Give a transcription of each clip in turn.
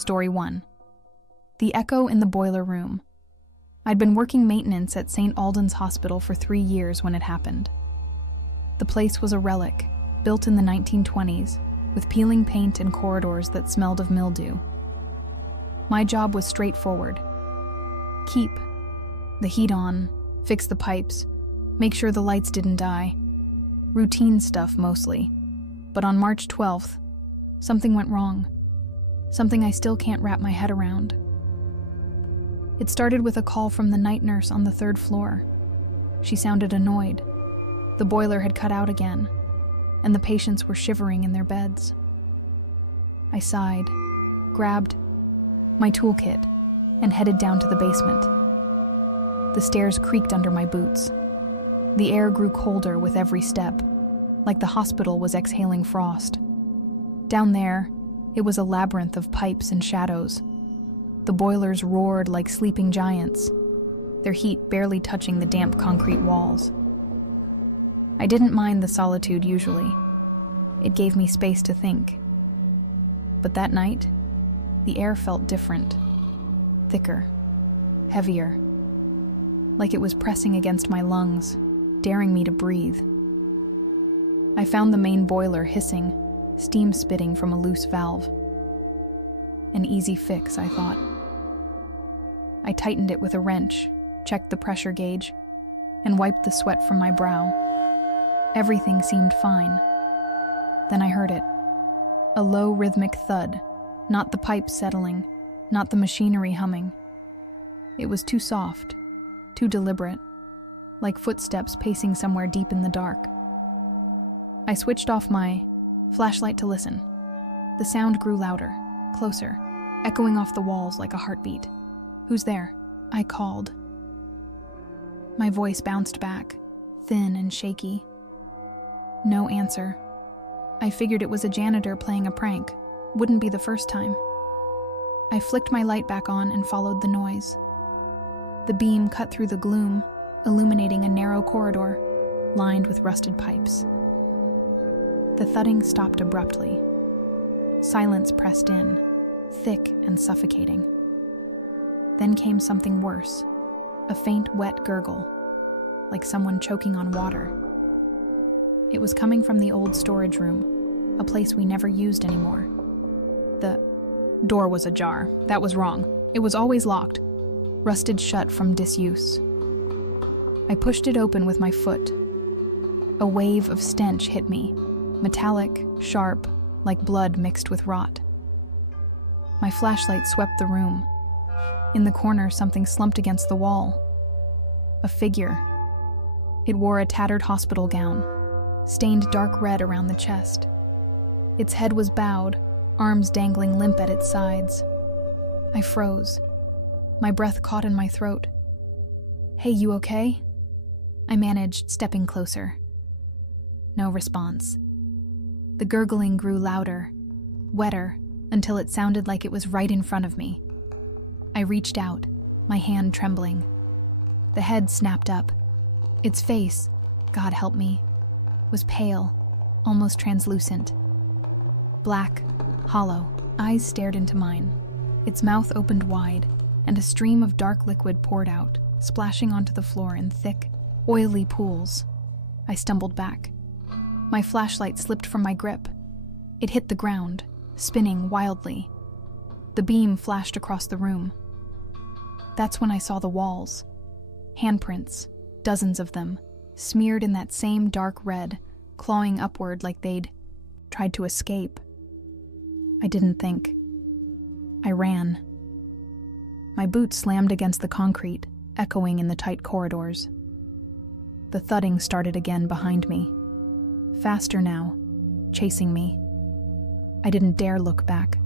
Story 1. The Echo in the Boiler Room. I'd been working maintenance at St. Alden's Hospital for 3 years when it happened. The place was a relic, built in the 1920s, with peeling paint and corridors that smelled of mildew. My job was straightforward. Keep the heat on, fix the pipes, make sure the lights didn't die. Routine stuff mostly. But on March 12th, something went wrong. Something I still can't wrap my head around. It started with a call from the night nurse on the 3rd floor. She sounded annoyed. The boiler had cut out again, and the patients were shivering in their beds. I sighed, grabbed my toolkit, and headed down to the basement. The stairs creaked under my boots. The air grew colder with every step, like the hospital was exhaling frost. Down there, it was a labyrinth of pipes and shadows. The boilers roared like sleeping giants, their heat barely touching the damp concrete walls. I didn't mind the solitude usually. It gave me space to think. But that night, the air felt different, thicker, heavier, like it was pressing against my lungs, daring me to breathe. I found the main boiler hissing, steam spitting from a loose valve. An easy fix, I thought. I tightened it with a wrench, checked the pressure gauge, and wiped the sweat from my brow. Everything seemed fine. Then I heard it. A low rhythmic thud, not the pipes settling, not the machinery humming. It was too soft, too deliberate, like footsteps pacing somewhere deep in the dark. I switched off my flashlight to listen. The sound grew louder, closer, echoing off the walls like a heartbeat. "Who's there?" I called. My voice bounced back, thin and shaky. No answer. I figured it was a janitor playing a prank. Wouldn't be the first time. I flicked my light back on and followed the noise. The beam cut through the gloom, illuminating a narrow corridor, lined with rusted pipes. The thudding stopped abruptly. Silence pressed in, thick and suffocating. Then came something worse, a faint, wet gurgle, like someone choking on water. It was coming from the old storage room, a place we never used anymore. The door was ajar. That was wrong. It was always locked, rusted shut from disuse. I pushed it open with my foot. A wave of stench hit me, metallic, sharp, like blood mixed with rot. My flashlight swept the room. In the corner, something slumped against the wall. A figure. It wore a tattered hospital gown, stained dark red around the chest. Its head was bowed, arms dangling limp at its sides. I froze. My breath caught in my throat. "Hey, you okay?" I managed, stepping closer. No response. The gurgling grew louder, wetter, until it sounded like it was right in front of me. I reached out, my hand trembling. The head snapped up. Its face, God help me, was pale, almost translucent. Black, hollow, eyes stared into mine. Its mouth opened wide, and a stream of dark liquid poured out, splashing onto the floor in thick, oily pools. I stumbled back. My flashlight slipped from my grip. It hit the ground, spinning wildly. The beam flashed across the room. That's when I saw the walls. Handprints, dozens of them, smeared in that same dark red, clawing upward like they'd tried to escape. I didn't think. I ran. My boots slammed against the concrete, echoing in the tight corridors. The thudding started again behind me. Faster now, chasing me. I didn't dare look back.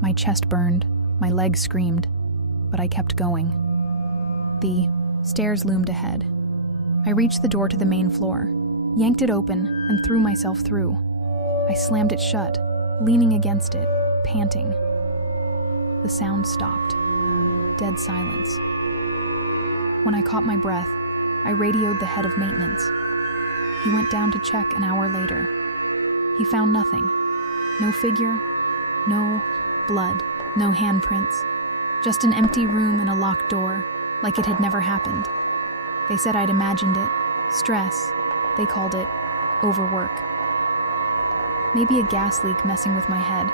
My chest burned, my legs screamed, but I kept going. The stairs loomed ahead. I reached the door to the main floor, yanked it open, and threw myself through. I slammed it shut, leaning against it, panting. The sound stopped. Dead silence. When I caught my breath, I radioed the head of maintenance. He went down to check an hour later. He found nothing. No figure, no blood, no handprints. Just an empty room and a locked door, like it had never happened. They said I'd imagined it. Stress. They called it overwork. Maybe a gas leak messing with my head.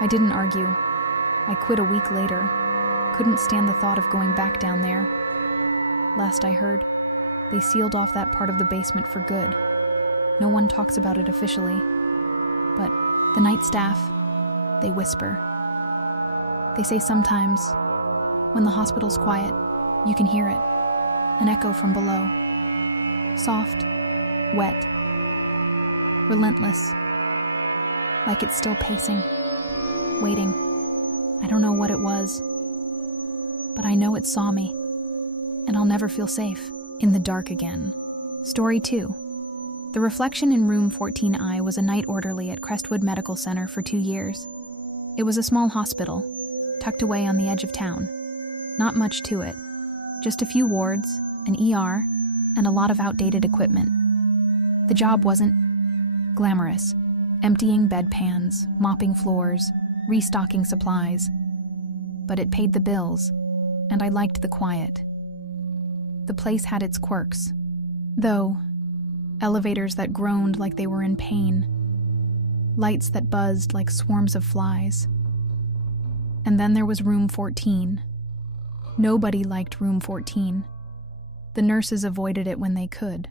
I didn't argue. I quit a week later. Couldn't stand the thought of going back down there. Last I heard, they sealed off that part of the basement for good. No one talks about it officially. But the night staff, they whisper. They say sometimes, when the hospital's quiet, you can hear it. An echo from below. Soft, wet, relentless. Like it's still pacing, waiting. I don't know what it was, but I know it saw me, and I'll never feel safe. In the dark again. Story 2. The reflection in room 14I was a night orderly at Crestwood Medical Center for 2 years. It was a small hospital, tucked away on the edge of town. Not much to it. Just a few wards, an ER, and a lot of outdated equipment. The job wasn't glamorous. Emptying bedpans, mopping floors, restocking supplies. But it paid the bills, and I liked the quiet. The place had its quirks, though. Elevators that groaned like they were in pain. Lights that buzzed like swarms of flies. And then there was room 14. Nobody liked room 14. The nurses avoided it when they could.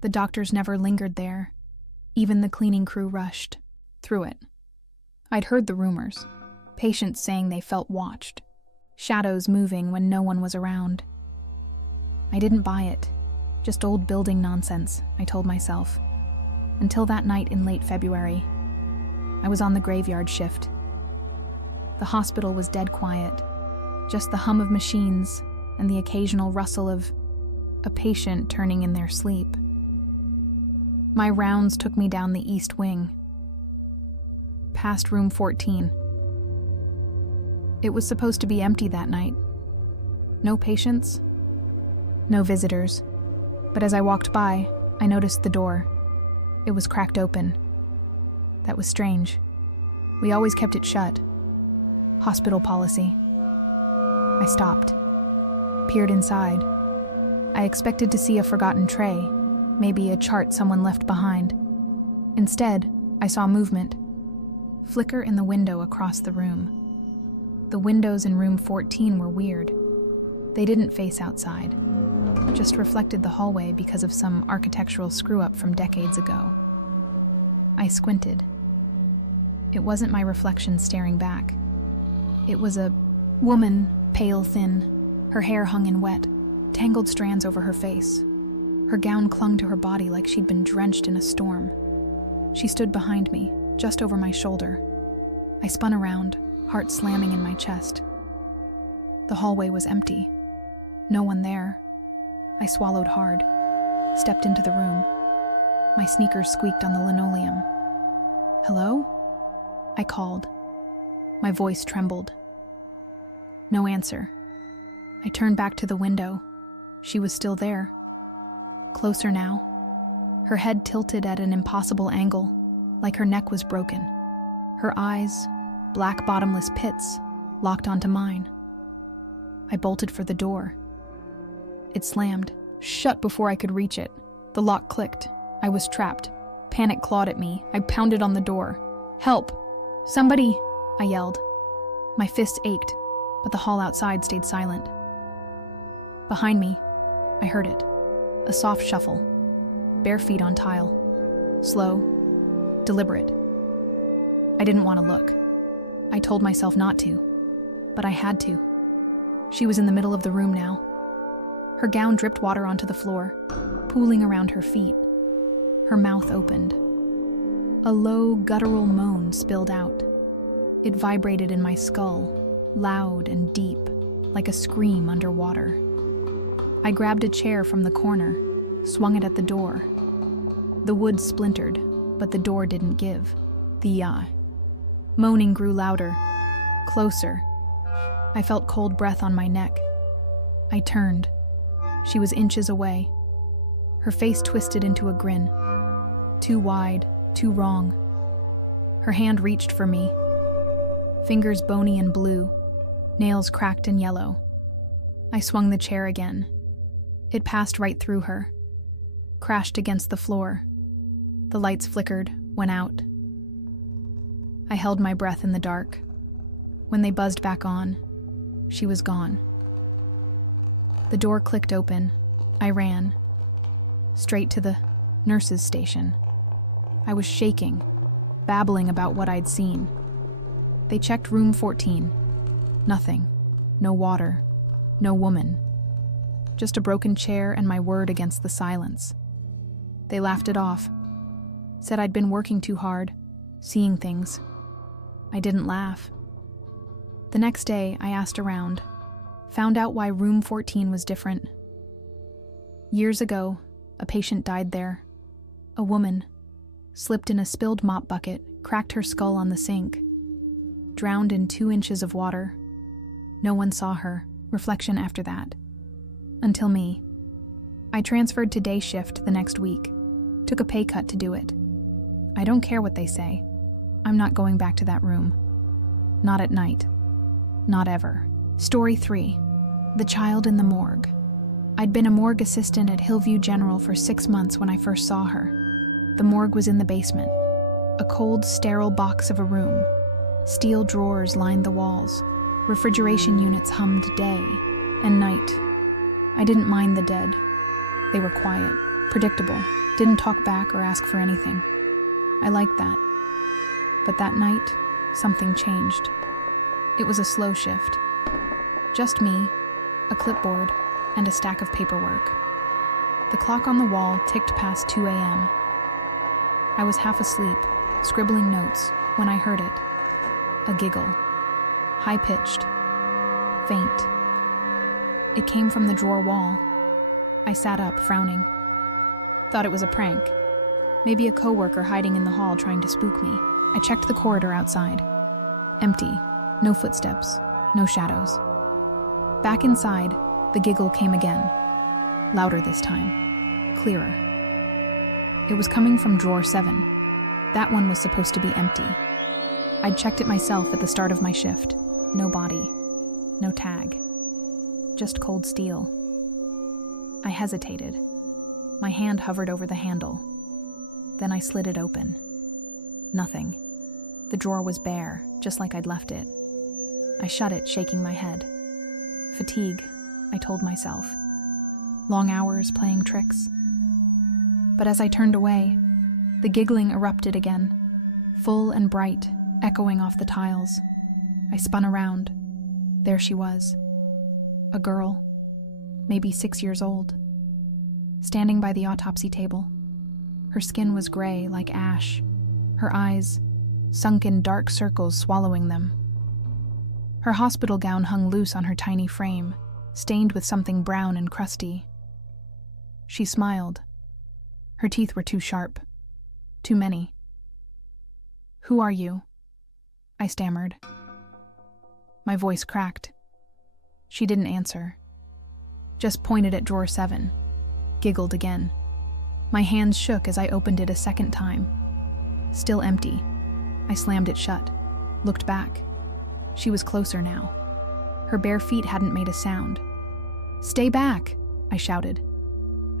The doctors never lingered there. Even the cleaning crew rushed through it. I'd heard the rumors. Patients saying they felt watched. Shadows moving when no one was around. I didn't buy it. Just old building nonsense, I told myself. Until that night in late February. I was on the graveyard shift. The hospital was dead quiet. Just the hum of machines and the occasional rustle of a patient turning in their sleep. My rounds took me down the east wing, past room 14. It was supposed to be empty that night. No patients, no visitors. But as I walked by, I noticed the door. It was cracked open. That was strange. We always kept it shut. Hospital policy. I stopped, peered inside. I expected to see a forgotten tray, maybe a chart someone left behind. Instead, I saw movement. Flicker in the window across the room. The windows in room 14 were weird. They didn't face outside, just reflected the hallway because of some architectural screw-up from decades ago. I squinted. It wasn't my reflection staring back. It was a woman, pale thin. Her hair hung in wet, tangled strands over her face. Her gown clung to her body like she'd been drenched in a storm. She stood behind me, just over my shoulder. I spun around, heart slamming in my chest. The hallway was empty. No one there. I swallowed hard, stepped into the room. My sneakers squeaked on the linoleum. "Hello?" I called. My voice trembled. No answer. I turned back to the window. She was still there. Closer now. Her head tilted at an impossible angle, like her neck was broken. Her eyes, black bottomless pits, locked onto mine. I bolted for the door. It slammed, shut before I could reach it. The lock clicked. I was trapped. Panic clawed at me. I pounded on the door. "Help! Somebody!" I yelled. My fists ached, but the hall outside stayed silent. Behind me, I heard it. A soft shuffle. Bare feet on tile. Slow, deliberate. I didn't want to look. I told myself not to, but I had to. She was in the middle of the room now. Her gown dripped water onto the floor, pooling around her feet. Her mouth opened. A low, guttural moan spilled out. It vibrated in my skull, loud and deep, like a scream underwater. I grabbed a chair from the corner, swung it at the door. The wood splintered, but the door didn't give. The moaning grew louder, closer. I felt cold breath on my neck. I turned. She was inches away. Her face twisted into a grin. Too wide, too wrong. Her hand reached for me. fingers bony and blue, nails cracked and yellow. I swung the chair again. It passed right through her, crashed against the floor. The lights flickered, went out. I held my breath in the dark. When they buzzed back on, she was gone. The door clicked open. I ran, straight to the nurse's station. I was shaking, babbling about what I'd seen. They checked room 14. Nothing. No water. No woman. Just a broken chair and my word against the silence. They laughed it off. Said I'd been working too hard, seeing things. I didn't laugh. The next day, I asked around, found out why room 14 was different. Years ago, a patient died there. A woman slipped in a spilled mop bucket, cracked her skull on the sink, drowned in 2 inches of water. No one saw her reflection after that. Until me. I transferred to day shift the next week, took a pay cut to do it. I don't care what they say. I'm not going back to that room. Not at night. Not ever. Story 3. The Child in the Morgue. I'd been a morgue assistant at Hillview General for 6 months when I first saw her. The morgue was in the basement. A cold, sterile box of a room. Steel drawers lined the walls. Refrigeration units hummed day and night. I didn't mind the dead. They were quiet, predictable, didn't talk back or ask for anything. I liked that. But that night, something changed. It was a slow shift. Just me, a clipboard, and a stack of paperwork. The clock on the wall ticked past 2 a.m. I was half asleep, scribbling notes, when I heard it. A giggle. High-pitched. Faint. It came from the drawer wall. I sat up, frowning. Thought it was a prank. Maybe a coworker hiding in the hall trying to spook me. I checked the corridor outside. Empty. No footsteps. No shadows. Back inside, the giggle came again. Louder this time. Clearer. It was coming from drawer 7. That one was supposed to be empty. I'd checked it myself at the start of my shift. No body. No tag. Just cold steel. I hesitated. My hand hovered over the handle. Then I slid it open. Nothing. The drawer was bare, just like I'd left it. I shut it, shaking my head. Fatigue, I told myself. Long hours playing tricks. But as I turned away, the giggling erupted again, full and bright, echoing off the tiles. I spun around. There she was. A girl, maybe 6 years old, standing by the autopsy table. Her skin was gray like ash, her eyes sunk in dark circles swallowing them. Her hospital gown hung loose on her tiny frame, stained with something brown and crusty. She smiled. Her teeth were too sharp. Too many. "Who are you?" I stammered. My voice cracked. She didn't answer. Just pointed at drawer 7. Giggled again. My hands shook as I opened it a second time. Still empty. I slammed it shut. Looked back. She was closer now. Her bare feet hadn't made a sound. "Stay back!" I shouted.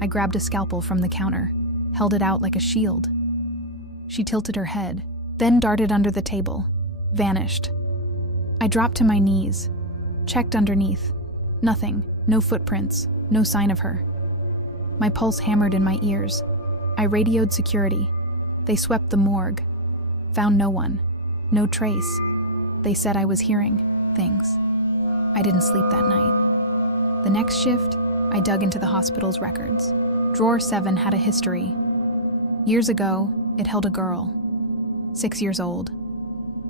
I grabbed a scalpel from the counter, held it out like a shield. She tilted her head, then darted under the table. Vanished. I dropped to my knees. Checked underneath. Nothing. No footprints. No sign of her. My pulse hammered in my ears. I radioed security. They swept the morgue. Found no one. No trace. They said I was hearing things. I didn't sleep that night. The next shift, I dug into the hospital's records. Drawer 7 had a history. Years ago, it held a girl. 6 years old.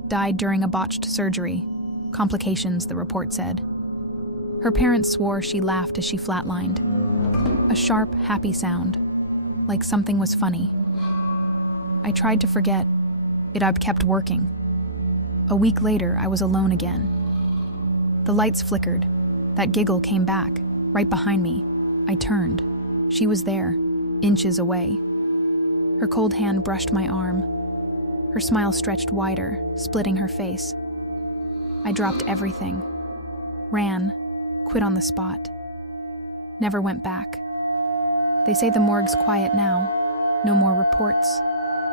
Died during a botched surgery. Complications, the report said. Her parents swore she laughed as she flatlined. A sharp, happy sound, like something was funny. I tried to forget. It had kept working. A week later, I was alone again. The lights flickered. That giggle came back, right behind me. I turned. She was there, inches away. Her cold hand brushed my arm. Her smile stretched wider, splitting her face. I dropped everything. Ran, quit on the spot. Never went back. They say the morgue's quiet now. No more reports,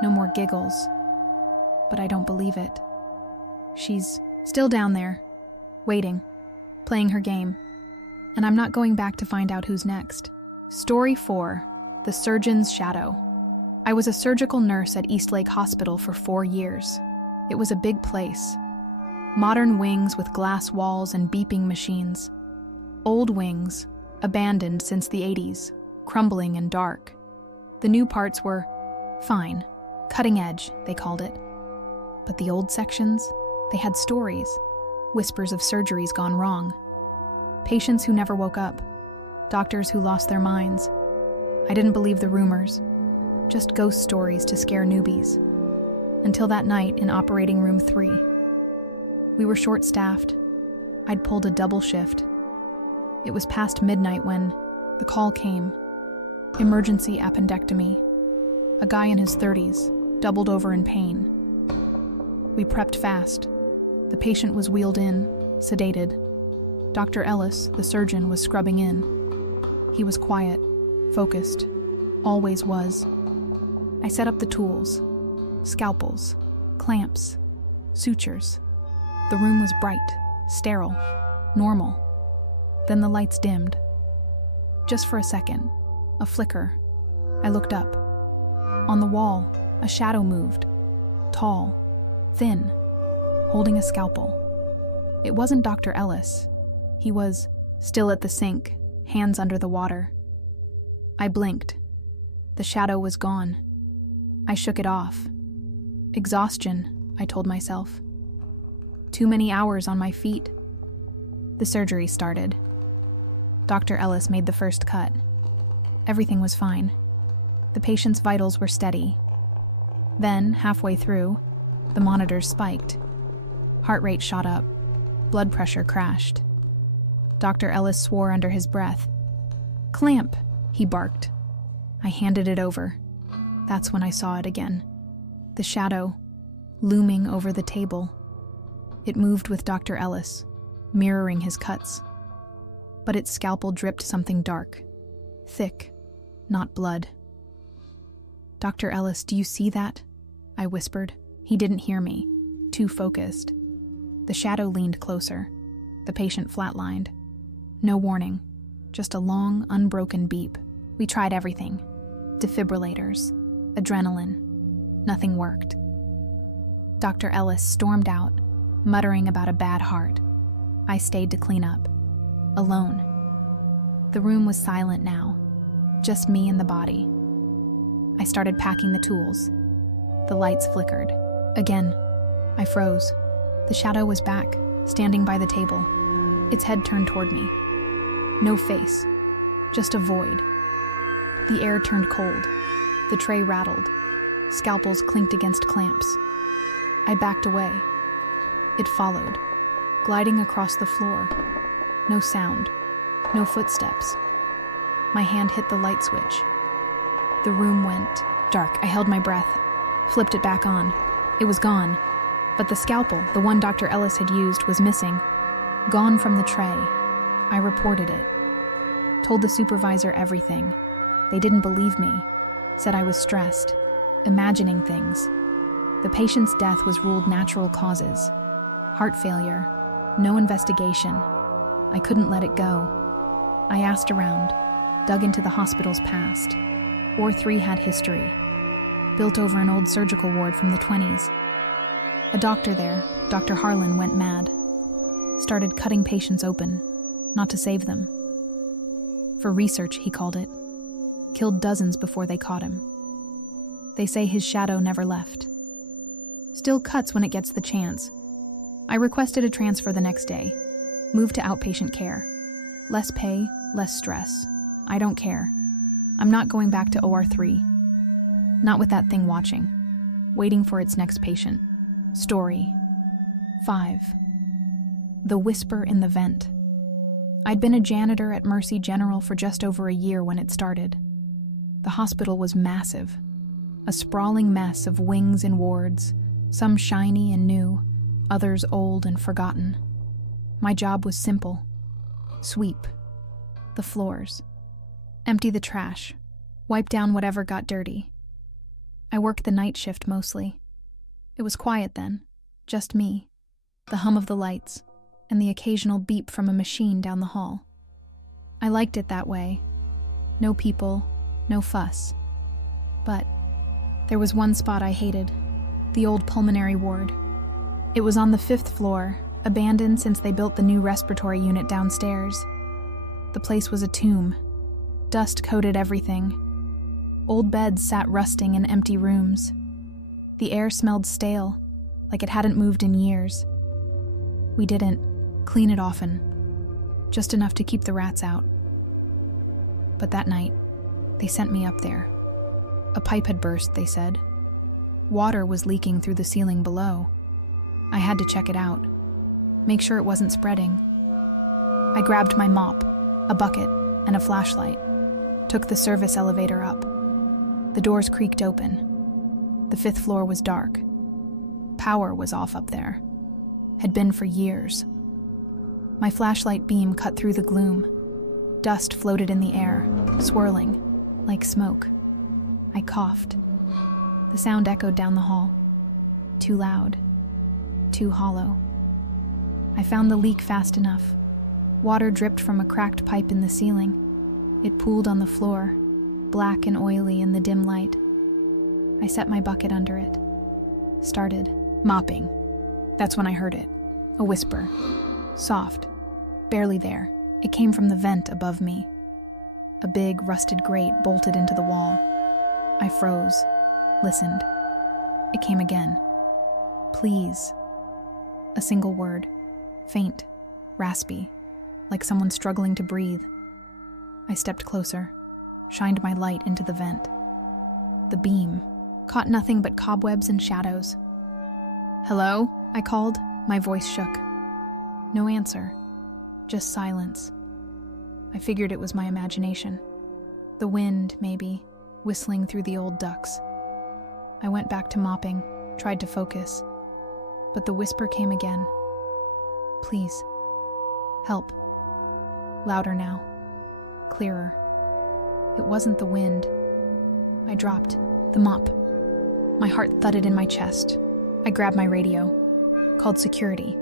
no more giggles. But I don't believe it. She's still down there, waiting, playing her game. And I'm not going back to find out who's next. Story 4, The Surgeon's Shadow. I was a surgical nurse at Eastlake Hospital for 4 years. It was a big place. Modern wings with glass walls and beeping machines. Old wings, abandoned since the 80s, crumbling and dark. The new parts were fine, cutting edge, they called it. But the old sections, they had stories, whispers of surgeries gone wrong. Patients who never woke up, doctors who lost their minds. I didn't believe the rumors, just ghost stories to scare newbies. Until that night in operating room 3. We were short-staffed. I'd pulled a double shift. It was past midnight when the call came. Emergency appendectomy. A guy in his 30s, doubled over in pain. We prepped fast. The patient was wheeled in, sedated. Dr. Ellis, the surgeon, was scrubbing in. He was quiet, focused, always was. I set up the tools. Scalpels, clamps, sutures. The room was bright, sterile, normal. Then the lights dimmed. Just for a second, a flicker. I looked up. On the wall, a shadow moved. Tall, thin, holding a scalpel. It wasn't Dr. Ellis. He was still at the sink, hands under the water. I blinked. The shadow was gone. I shook it off. Exhaustion, I told myself. Too many hours on my feet. The surgery started. Dr. Ellis made the first cut. Everything was fine. The patient's vitals were steady. Then, halfway through, the monitors spiked. Heart rate shot up. Blood pressure crashed. Dr. Ellis swore under his breath. "Clamp," he barked. I handed it over. That's when I saw it again. The shadow, looming over the table. It moved with Dr. Ellis, mirroring his cuts. But its scalpel dripped something dark, thick, not blood. "Dr. Ellis, do you see that?" I whispered. He didn't hear me, too focused. The shadow leaned closer. The patient flatlined. No warning, just a long, unbroken beep. We tried everything. Defibrillators, adrenaline. Nothing worked. Dr. Ellis stormed out, muttering about a bad heart. I stayed to clean up. Alone. The room was silent now. Just me and the body. I started packing the tools. The lights flickered. Again, I froze. The shadow was back, standing by the table. Its head turned toward me. No face, just a void. The air turned cold. The tray rattled. Scalpels clinked against clamps. I backed away. It followed, gliding across the floor. No sound, no footsteps. My hand hit the light switch. The room went dark. I held my breath, flipped it back on. It was gone, but the scalpel, the one Dr. Ellis had used, was missing. Gone from the tray. I reported it. Told the supervisor everything. They didn't believe me. Said I was stressed, imagining things. The patient's death was ruled natural causes. Heart failure. No investigation. I couldn't let it go. I asked around, dug into the hospital's past. OR 3 had history. Built over an old surgical ward from the 20s. A doctor there, Dr. Harlan, went mad. Started cutting patients open, not to save them. For research, he called it. Killed dozens before they caught him. They say his shadow never left. Still cuts when it gets the chance. I requested a transfer the next day. Moved to outpatient care. Less pay, less stress. I don't care. I'm not going back to OR 3. Not with that thing watching. Waiting for its next patient. Story 5. The Whisper in the Vent. I'd been a janitor at Mercy General for just over a year when it started. The hospital was massive. A sprawling mess of wings and wards, some shiny and new, others old and forgotten. My job was simple. Sweep the floors, empty the trash, wipe down whatever got dirty. I worked the night shift mostly. It was quiet then, just me, the hum of the lights, and the occasional beep from a machine down the hall. I liked it that way. No people, no fuss. But there was one spot I hated, the old pulmonary ward. It was on the 5th floor, abandoned since they built the new respiratory unit downstairs. The place was a tomb. Dust coated everything. Old beds sat rusting in empty rooms. The air smelled stale, like it hadn't moved in years. We didn't clean it often, just enough to keep the rats out. But that night, they sent me up there. A pipe had burst, they said. Water was leaking through the ceiling below. I had to check it out, make sure it wasn't spreading. I grabbed my mop, a bucket, and a flashlight, took the service elevator up. The doors creaked open. The 5th floor was dark. Power was off up there. Had been for years. My flashlight beam cut through the gloom. Dust floated in the air, swirling, like smoke. I coughed. The sound echoed down the hall. Too loud. Too hollow. I found the leak fast enough. Water dripped from a cracked pipe in the ceiling. It pooled on the floor, black and oily in the dim light. I set my bucket under it. Started mopping. That's when I heard it. A whisper. Soft. Barely there. It came from the vent above me. A big, rusted grate bolted into the wall. I froze. Listened. It came again. Please. A single word. Faint. Raspy. Like someone struggling to breathe. I stepped closer. Shined my light into the vent. The beam caught nothing but cobwebs and shadows. "Hello?" I called. My voice shook. No answer. Just silence. I figured it was my imagination. The wind, maybe, whistling through the old ducts. I went back to mopping, tried to focus. But the whisper came again. Please. Help. Louder now. Clearer. It wasn't the wind. I dropped the mop. My heart thudded in my chest. I grabbed my radio. Called security.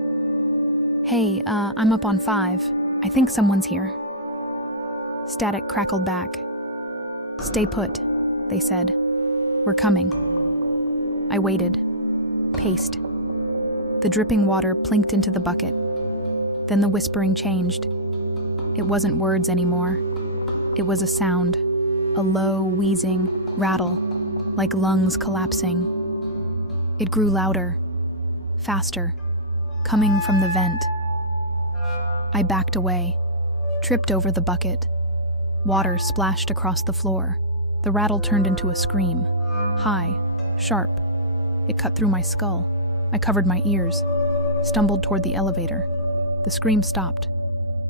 "Hey, I'm up on 5. I think someone's here." Static crackled back. "Stay put," they said. "We're coming." I waited. Paced. The dripping water plinked into the bucket. Then the whispering changed. It wasn't words anymore. It was a sound. A low, wheezing rattle, like lungs collapsing. It grew louder. Faster. Coming from the vent. I backed away. Tripped over the bucket. Water splashed across the floor. The rattle turned into a scream. High. Sharp. It cut through my skull. I covered my ears. Stumbled toward the elevator. The scream stopped.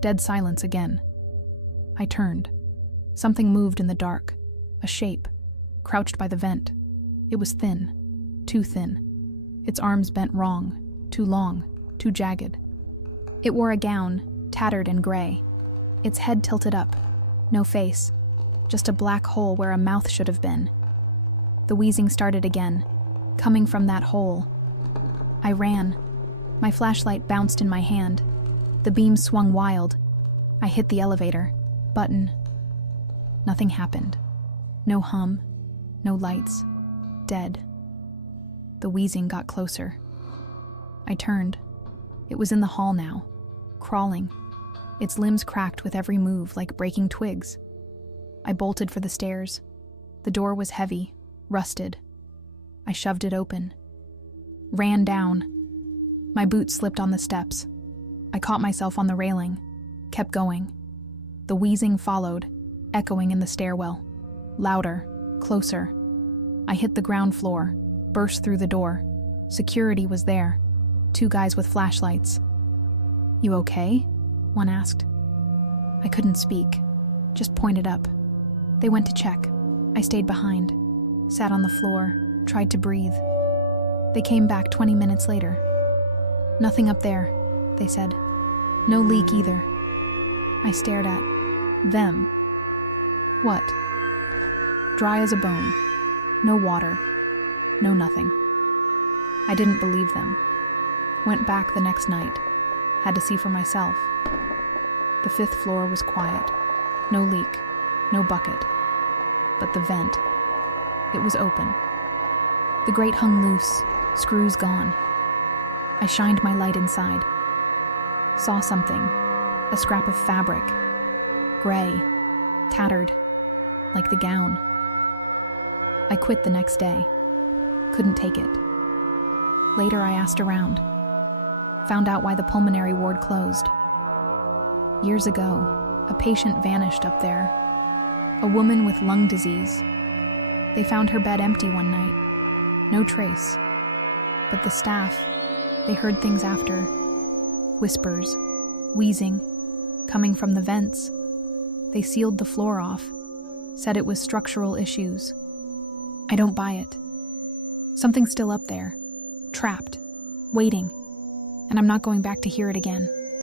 Dead silence again. I turned. Something moved in the dark. A shape. Crouched by the vent. It was thin. Too thin. Its arms bent wrong. Too long. Too jagged. It wore a gown, tattered and gray. Its head tilted up. No face. Just a black hole where a mouth should have been. The wheezing started again. Coming from that hole. I ran. My flashlight bounced in my hand. The beam swung wild. I hit the elevator. Button. Nothing happened. No hum. No lights. Dead. The wheezing got closer. I turned. It was in the hall now. Crawling. Its limbs cracked with every move like breaking twigs. I bolted for the stairs. The door was heavy, rusted. I shoved it open. Ran down. My boot slipped on the steps. I caught myself on the railing. Kept going. The wheezing followed, echoing in the stairwell. Louder, closer. I hit the ground floor, burst through the door. Security was there. 2 guys with flashlights. "You okay?" one asked. I couldn't speak, just pointed up. They went to check. I stayed behind, sat on the floor, tried to breathe. They came back 20 minutes later. "Nothing up there," they said. No leak either. I stared at them. What? Dry as a bone. No water. No nothing. I didn't believe them. Went back the next night. Had to see for myself. The 5th floor was quiet. No leak. No bucket. But the vent. It was open. The grate hung loose. Screws gone. I shined my light inside. Saw something. A scrap of fabric. Gray. Tattered. Like the gown. I quit the next day. Couldn't take it. Later I asked around. Found out why the pulmonary ward closed. Years ago, a patient vanished up there. A woman with lung disease. They found her bed empty one night. No trace. But the staff, they heard things after. Whispers, wheezing, coming from the vents. They sealed the floor off. Said it was structural issues. I don't buy it. Something's still up there. Trapped. Waiting. And I'm not going back to hear it again.